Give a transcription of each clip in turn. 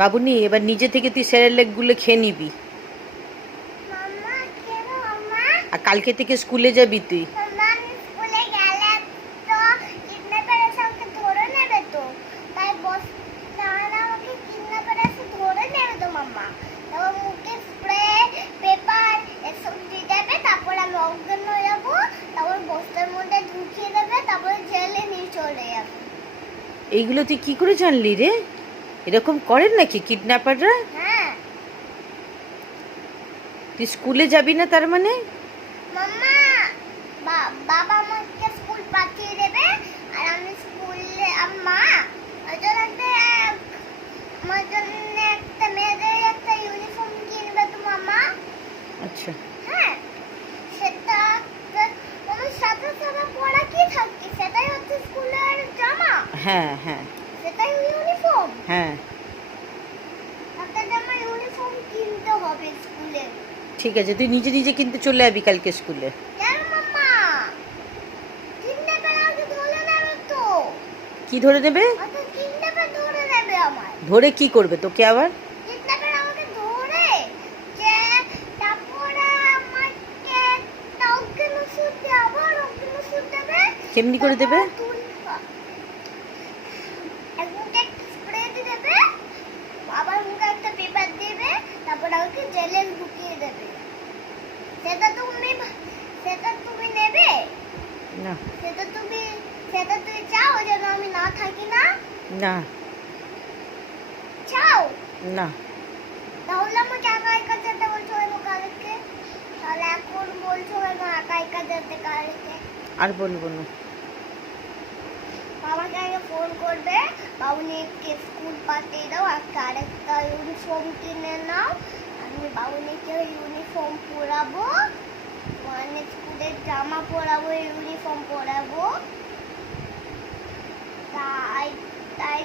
বাবুনি, এবার নিজে থেকে তুই সেরেলাক গুলো খেয়ে নিবি। মাম্মা কেন মাম্মা? আর কালকে থেকে স্কুলে যাবি তুই। মাম্মা আমি স্কুলে গেলে তো কিডন্যাপার এসে আমাকে ধরে নেবে তো, তাই বস তাহলে আমাকে কিডন্যাপার এসে ধরে নেবে তো মাম্মা। তারপর মুখে স্প্রে পেপার এসব দিয়ে দেবে, তারপর আমি অজ্ঞান হয়ে যাবো, তারপর বস্তার মধ্যে ঢুকিয়ে দেবে, তারপর জেলে নিয়ে চলে যাবে। এইগুলো তুই কি করে জানলি রে? এরকম করেন নাকি কিডন্যাপাররা? হ্যাঁ তুই স্কুলে যাবি না তার মানে? মাম্মা, বাবা আমাকে স্কুল পাঠিয়ে দেবে, আর আমি স্কুলে মা আমার জন্য একটা মেয়েদের একটা ইউনিফর্ম কিনবে তো মাম্মা। আচ্ছা। হ্যাঁ, সেটা আমার সাথে সাথে পড়া কি থাকছে, সেটাই হচ্ছে স্কুলের জামা। হ্যাঁ হ্যাঁ সেটাই ইউনিফর্ম। হ্যাঁ, সাথে জামা ইউনিফর্ম কিনতে হবে স্কুলে। ঠিক আছে, তুই নিজে নিজে কিন্তু চলে যাবি কালকে স্কুলে। কেন মাম্মা? কিডন্যাপার আমাকে ধরে নেবে তো। কি ধরে নেবে? আমাকে কিডন্যাপার ধরে নেবে আমার। ধরে কি করবে তোকে আবার? কিডন্যাপার আমাকে ধরে যে তারপরে আমাকে অজ্ঞান ওষুধ দিয়ে আবার অজ্ঞান ওষুধ দেবে। কেমনি করে দেবে? এক মুখে একটা স্প্রে দিয়ে দেবে, আবার মুখে একটা পেপার দেবে, তারপর আমাকে জেলে ঢুকিয়ে দেবে। সেটা তুমি নেবে? না সেটা তুই চাও যেন আমি না থাকি না? না চাও? না। তাহলে আমাকে একা একা যেতে বলছো কেন কালকে? তাহলে এখন বলছো কেন একা একা যেতে কালকে? আর বলবো না। বাবাকে আগে ফোন করবে, বাবুনিকে স্কুল পাঠিয়ে দাও, আরেকটা ইউনিফর্ম কিনে নাও। আমি বাবুনিকে ইউনিফর্ম পরাবো, মানে স্কুলের জামা পরাবো, ইউনিফর্ম পরাবো। তাই তাই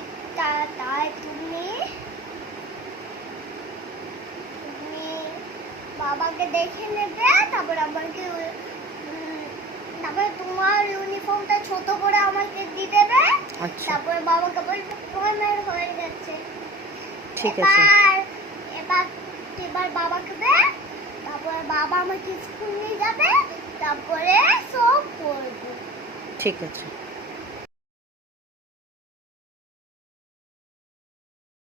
তাই তুমি বাবাকে দেখে নেবে, তারপর আমাকে তারপরে তোমার ইউনিফর্মটা ছোট করে আমাকে দিয়ে দেবে। আচ্ছা, তারপরে বাবাকে বলবে তোমার হয়ে যাচ্ছে। ঠিক আছে। এবার এবার বাবাকে দে, তারপরে বাবা আমাকে স্কুল নিয়ে যাবে, তারপরে সব করবো। ঠিক আছে।